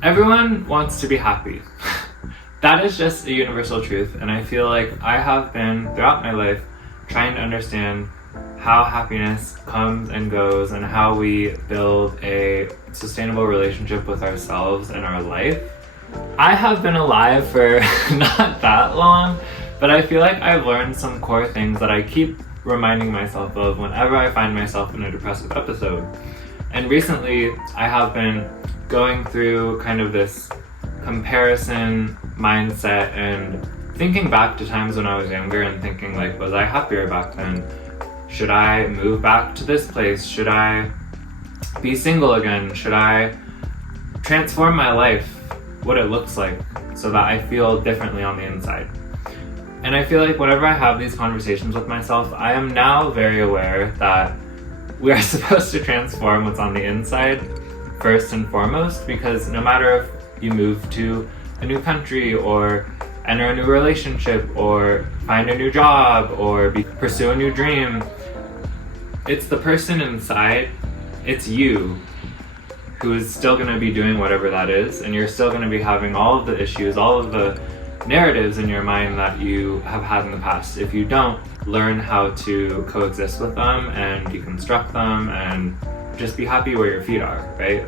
Everyone wants to be happy. That is just a universal truth, and I feel like I have been, throughout my life, trying to understand how happiness comes and goes and how we build a sustainable relationship with ourselves and our life. I have been alive for not that long, but I feel like I've learned some core things that I keep reminding myself of whenever I find myself in a depressive episode. And recently, I have been going through kind of this comparison mindset and thinking back to times when I was younger and thinking like, was I happier back then? Should I move back to this place? Should I be single again? Should I transform my life, what it looks like, so that I feel differently on the inside? And I feel like whenever I have these conversations with myself, I am now very aware that we are supposed to transform what's on the inside first and foremost, because no matter if you move to a new country or enter a new relationship or find a new job or pursue a new dream, it's the person inside, it's you, who is still going to be doing whatever that is, and you're still going to be having all of the issues, all of the narratives in your mind that you have had in the past. If you don't learn how to coexist with them and deconstruct them and just be happy where your feet are, right?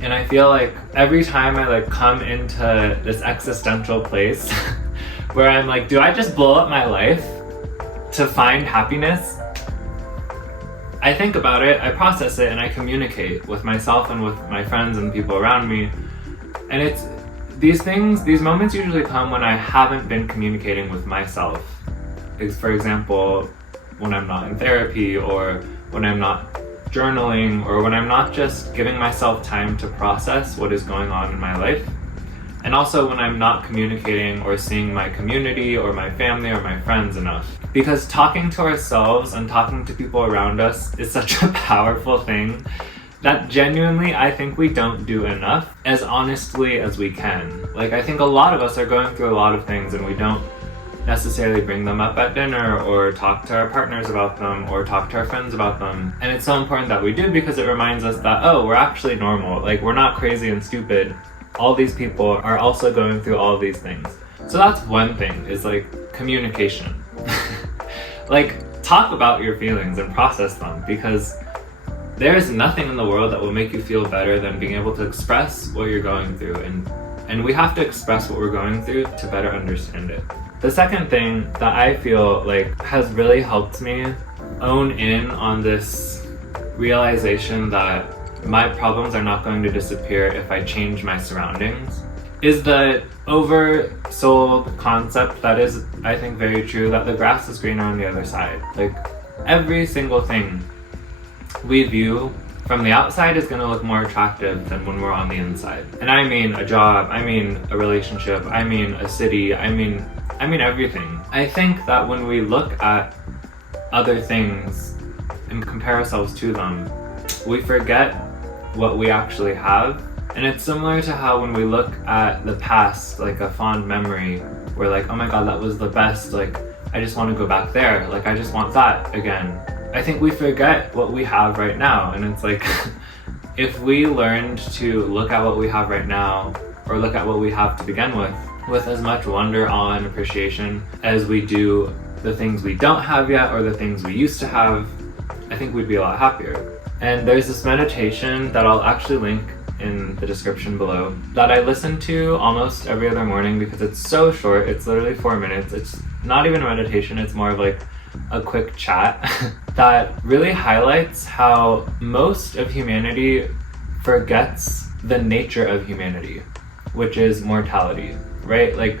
And I feel like every time I come into this existential place where I'm like, do I just blow up my life to find happiness? I think about it, I process it, and I communicate with myself and with my friends and people around me. And it's these moments usually come when I haven't been communicating with myself. For example, when I'm not in therapy, or when I'm not journaling, or when I'm not just giving myself time to process what is going on in my life. And also when I'm not communicating or seeing my community or my family or my friends enough. Because talking to ourselves and talking to people around us is such a powerful thing that genuinely I think we don't do enough as honestly as we can. I think a lot of us are going through a lot of things and we don't necessarily bring them up at dinner or talk to our partners about them or talk to our friends about them. And it's so important that we do, because it reminds us that, oh, we're actually normal. We're not crazy and stupid. All these people are also going through all of these things. So that's one thing, is communication. Talk about your feelings and process them, because there is nothing in the world that will make you feel better than being able to express what you're going through. And we have to express what we're going through to better understand it. The second thing that I feel has really helped me own in on this realization that my problems are not going to disappear if I change my surroundings is the oversold concept that is, I think, very true, that the grass is greener on the other side. Every single thing we view from the outside is going to look more attractive than when we're on the inside. And I mean a job, I mean a relationship, I mean a city, I mean everything. I think that when we look at other things and compare ourselves to them, we forget what we actually have. And it's similar to how when we look at the past, a fond memory, we're like, oh my god, that was the best, I just want to go back there, I just want that again. I think we forget what we have right now, and it's if we learned to look at what we have right now, or look at what we have to begin with as much wonder, awe, and appreciation as we do the things we don't have yet or the things we used to have, I think we'd be a lot happier. And there's this meditation that I'll actually link in the description below that I listen to almost every other morning, because it's so short. It's literally 4 minutes. It's not even a meditation, it's more of a quick chat that really highlights how most of humanity forgets the nature of humanity, which is mortality, right?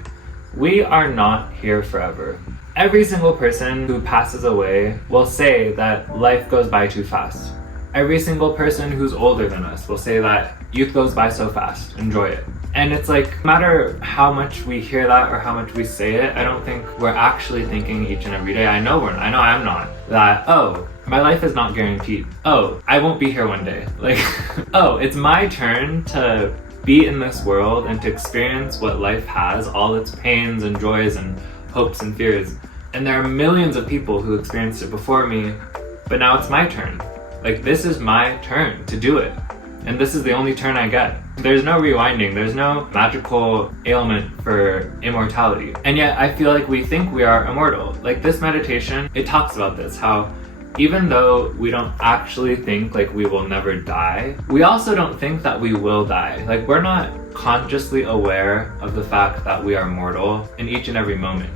We are not here forever. Every single person who passes away will say that life goes by too fast. Every single person who's older than us will say that youth goes by so fast, enjoy it. And it's no matter how much we hear that or how much we say it, I don't think we're actually thinking each and every day, I know I'm not, that, oh, my life is not guaranteed. Oh, I won't be here one day. Oh, it's my turn to be in this world and to experience what life has, all its pains and joys and hopes and fears. And there are millions of people who experienced it before me, but now it's my turn. This is my turn to do it. and this is the only turn I get. There's no rewinding, there's no magical ailment for immortality. And yet I feel like we think we are immortal. Like this meditation, it talks about this, how even though we don't actually think like we will never die, we also don't think that we will die. Like we're not consciously aware of the fact that we are mortal in each and every moment.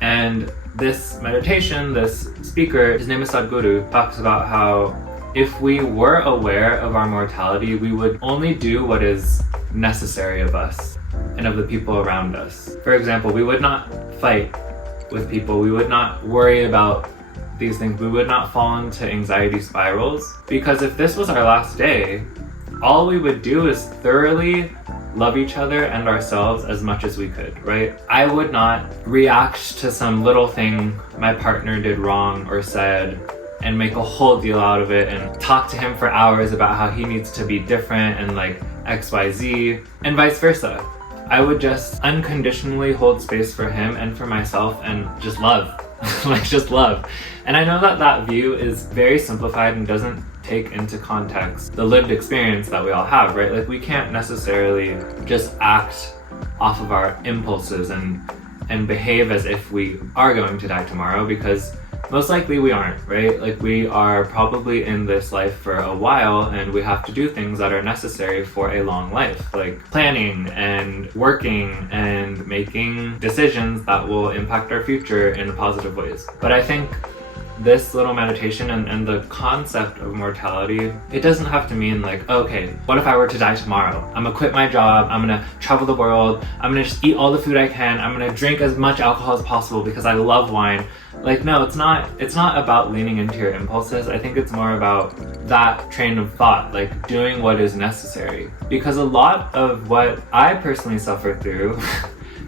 And this meditation, this speaker, his name is Sadhguru, talks about how if we were aware of our mortality, we would only do what is necessary of us and of the people around us. For example, we would not fight with people, we would not worry about these things, we would not fall into anxiety spirals, because if this was our last day, all we would do is thoroughly love each other and ourselves as much as we could, right? I would not react to some little thing my partner did wrong or said and make a whole deal out of it and talk to him for hours about how he needs to be different and like XYZ, and vice versa. I would just unconditionally hold space for him and for myself and just love. Like just love. And I know that that view is very simplified and doesn't take into context the lived experience that we all have, right? Like we can't necessarily just act off of our impulses and behave as if we are going to die tomorrow, because most likely we aren't, right? Like we are probably in this life for a while and we have to do things that are necessary for a long life, like planning and working and making decisions that will impact our future in positive ways. But I think this little meditation and the concept of mortality, it doesn't have to mean like, okay, what if I were to die tomorrow? I'm gonna quit my job, I'm gonna travel the world, I'm gonna just eat all the food I can, I'm gonna drink as much alcohol as possible because I love wine. Like, no, it's not about leaning into your impulses. I think it's more about that train of thought, like doing what is necessary. Because a lot of what I personally suffer through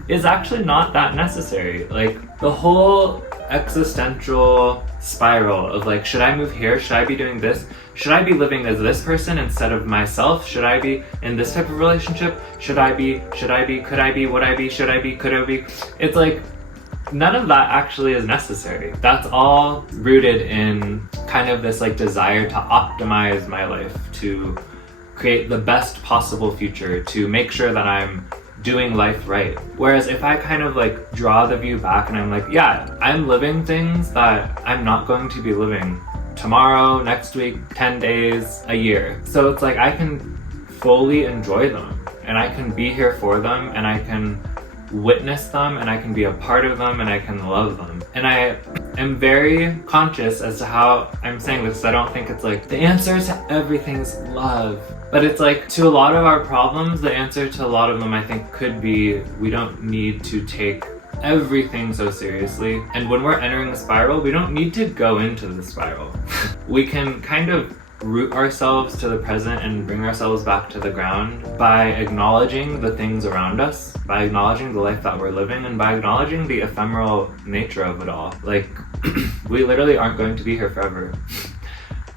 is actually not that necessary. Like the whole existential spiral of like, should I move here? Should I be doing this? Should I be living as this person instead of myself? Should I be in this type of relationship? Should I be, could I be, would I be, should I be, could I be? It's like, none of that actually is necessary. That's all rooted in kind of this like desire to optimize my life, to create the best possible future, to make sure that I'm doing life right. Whereas if I kind of like draw the view back and I'm like, yeah, I'm living things that I'm not going to be living tomorrow, next week, 10 days, a year. So it's like I can fully enjoy them and I can be here for them and I can witness them and I can be a part of them and I can love them. And I am very conscious as to how I'm saying this. I don't think it's like the answer to everything's love. But it's like, to a lot of our problems, the answer to a lot of them, I think, could be we don't need to take everything so seriously. And when we're entering a spiral, we don't need to go into the spiral. We can kind of root ourselves to the present and bring ourselves back to the ground by acknowledging the things around us, by acknowledging the life that we're living, and by acknowledging the ephemeral nature of it all. Like, we literally aren't going to be here forever.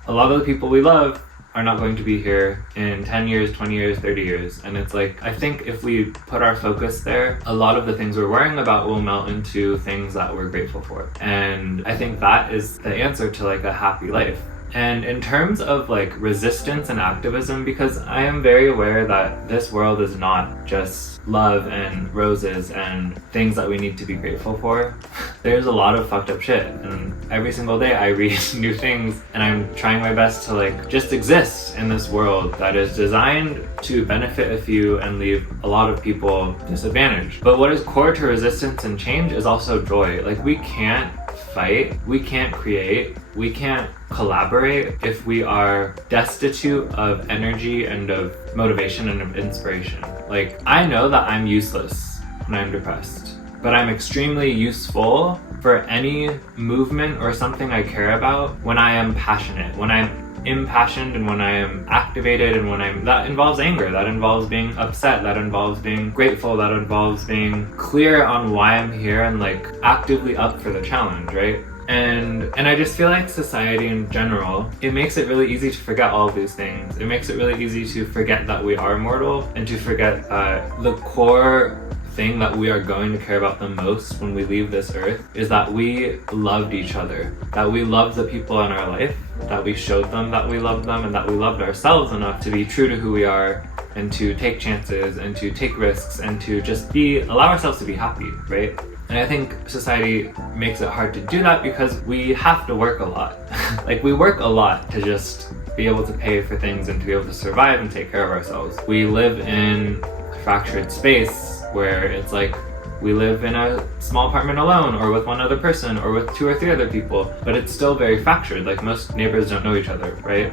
A lot of the people we love are not going to be here in 10 years, 20 years, 30 years. And it's like, I think if we put our focus there, a lot of the things we're worrying about will melt into things that we're grateful for. And I think that is the answer to like a happy life. And in terms of like resistance and activism, because I am very aware that this world is not just love and roses and things that we need to be grateful for. There's a lot of fucked up shit, and every single day I read new things and I'm trying my best to like just exist in this world that is designed to benefit a few and leave a lot of people disadvantaged. But what is core to resistance and change is also joy. Like, we can't fight, we can't create, we can't collaborate if we are destitute of energy and of motivation and of inspiration. Like, I know that I'm useless when I'm depressed, but I'm extremely useful for any movement or something I care about when I am passionate, when I'm impassioned, and when I am activated, and when that involves anger, that involves being upset, that involves being grateful, that involves being clear on why I'm here and like actively up for the challenge, right? And I just feel like society in general, it makes it really easy to forget all of these things. It makes it really easy to forget that we are mortal and to forget that the core thing that we are going to care about the most when we leave this earth is that we loved each other, that we loved the people in our life, that we showed them that we loved them, and that we loved ourselves enough to be true to who we are and to take chances and to take risks and to just allow ourselves to be happy, right? And I think society makes it hard to do that because we have to work a lot. Like, we work a lot to just be able to pay for things and to be able to survive and take care of ourselves. We live in a fractured space where it's like we live in a small apartment alone or with one other person or with 2 or 3 other people, but it's still very fractured. Like, most neighbors don't know each other, right?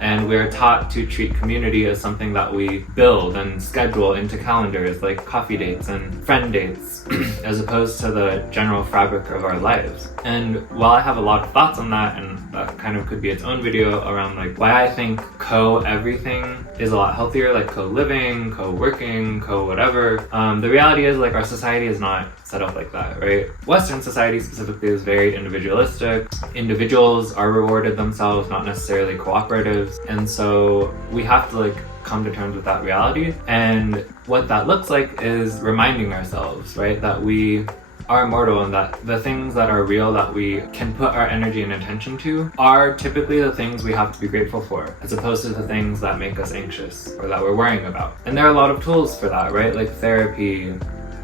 And we're taught to treat community as something that we build and schedule into calendars, like coffee dates and friend dates, as opposed to the general fabric of our lives. And while I have a lot of thoughts on that, and that kind of could be its own video around like why I think co-everything is a lot healthier, like co-living, co-working, co-whatever, the reality is like our society is not set up like that, right? Western society specifically is very individualistic. Individuals are rewarded themselves, not necessarily cooperatives. And so we have to like come to terms with that reality. And what that looks like is reminding ourselves, right, that we are immortal and that the things that are real that we can put our energy and attention to are typically the things we have to be grateful for, as opposed to the things that make us anxious or that we're worrying about. And there are a lot of tools for that, right? Like therapy,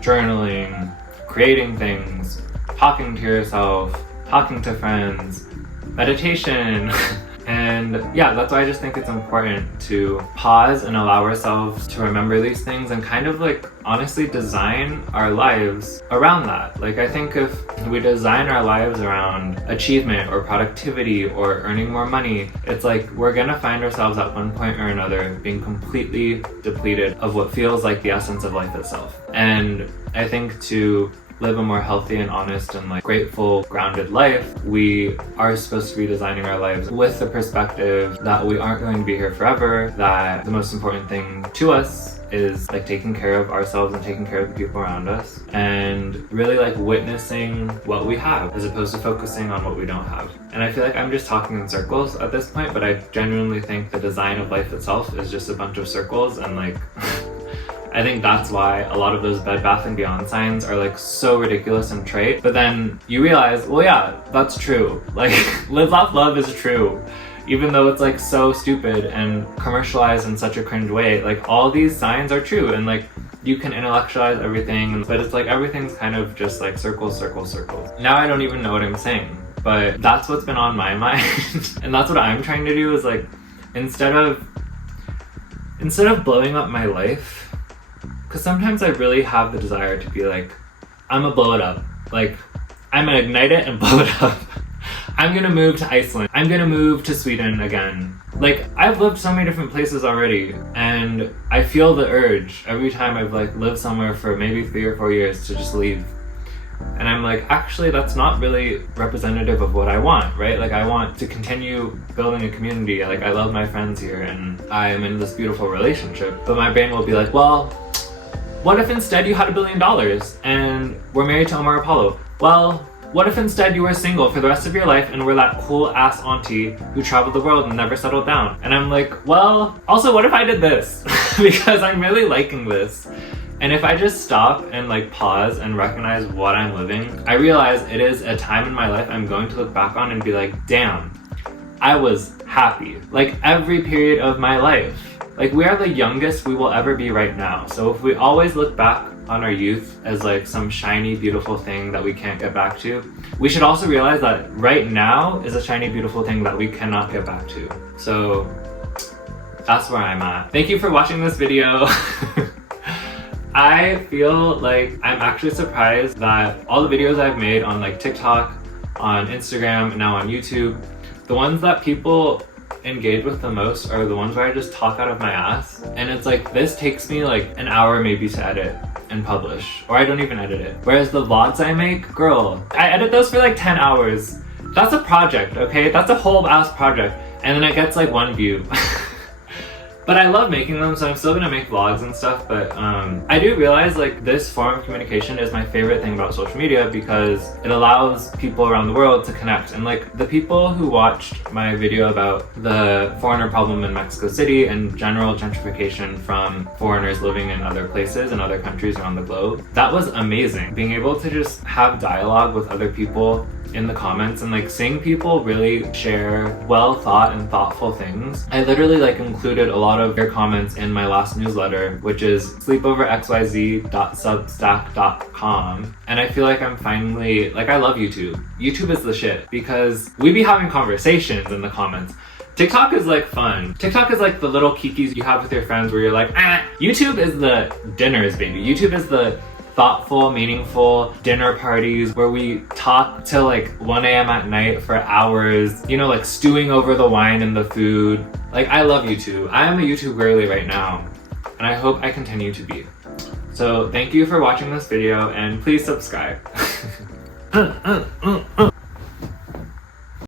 journaling, creating things, talking to yourself, talking to friends, meditation. And yeah, that's why I just think it's important to pause and allow ourselves to remember these things and kind of like honestly design our lives around that. Like, I think if we design our lives around achievement or productivity or earning more money, it's like we're gonna find ourselves at one point or another being completely depleted of what feels like the essence of life itself. And I think to live a more healthy and honest and like grateful, grounded life, we are supposed to be designing our lives with the perspective that we aren't going to be here forever, that the most important thing to us is like taking care of ourselves and taking care of the people around us, and really like witnessing what we have as opposed to focusing on what we don't have. And I feel like I'm just talking in circles at this point, but I genuinely think the design of life itself is just a bunch of circles, and like I think that's why a lot of those Bed Bath & Beyond signs are like so ridiculous and trite. But then you realize, well, yeah, that's true. Like, live, laugh, love is true. Even though it's like so stupid and commercialized in such a cringe way, like all these signs are true, and like you can intellectualize everything, but it's like everything's kind of just like circles, circles, circles. Now I don't even know what I'm saying, but that's what's been on my mind. And that's what I'm trying to do is like, instead of blowing up my life, because sometimes I really have the desire to be like, I'm gonna blow it up. Like, I'm gonna ignite it and blow it up. I'm gonna move to Iceland. I'm gonna move to Sweden again. Like, I've lived so many different places already, and I feel the urge every time I've like lived somewhere for maybe 3 or 4 years to just leave. And I'm like, actually, that's not really representative of what I want, right? Like, I want to continue building a community. Like, I love my friends here, and I am in this beautiful relationship. But my brain will be like, well, what if instead you had $1 billion and were married to Omar Apollo? Well, what if instead you were single for the rest of your life and were that cool ass auntie who traveled the world and never settled down? And I'm like, well, also what if I did this? Because I'm really liking this. And if I just stop and like pause and recognize what I'm living, I realize it is a time in my life I'm going to look back on and be like, damn, I was happy. Like every period of my life. Like, we are the youngest we will ever be right now. So if we always look back on our youth as like some shiny, beautiful thing that we can't get back to, we should also realize that right now is a shiny, beautiful thing that we cannot get back to. So that's where I'm at. Thank you for watching this video. I feel like I'm actually surprised that all the videos I've made on like TikTok, on Instagram, and now on YouTube, the ones that people engage with the most are the ones where I just talk out of my ass. And it's like, this takes me like an hour maybe to edit and publish, or I don't even edit it. Whereas the vlogs I make, girl, I edit those for like 10 hours. That's a project, okay? That's a whole ass project. And then it gets like 1 view. But I love making them, so I'm still gonna make vlogs and stuff, but I do realize like this form of communication is my favorite thing about social media because it allows people around the world to connect. And like the people who watched my video about the foreigner problem in Mexico City and general gentrification from foreigners living in other places and other countries around the globe, that was amazing. Being able to just have dialogue with other people in the comments and like seeing people really share well thought and thoughtful things. I literally like included a lot of their comments in my last newsletter, which is sleepoverxyz.substack.com. And I feel like I'm finally, like I love YouTube. YouTube is the shit because we be having conversations in the comments. TikTok is like fun. TikTok is like the little kikis you have with your friends where you're like, ah. YouTube is the dinners, baby. YouTube is the thoughtful, meaningful dinner parties where we talk till like 1 a.m. at night for hours, you know, like stewing over the wine and the food. Like, I love YouTube. I am a YouTube girly right now, and I hope I continue to be. So thank you for watching this video, and please subscribe.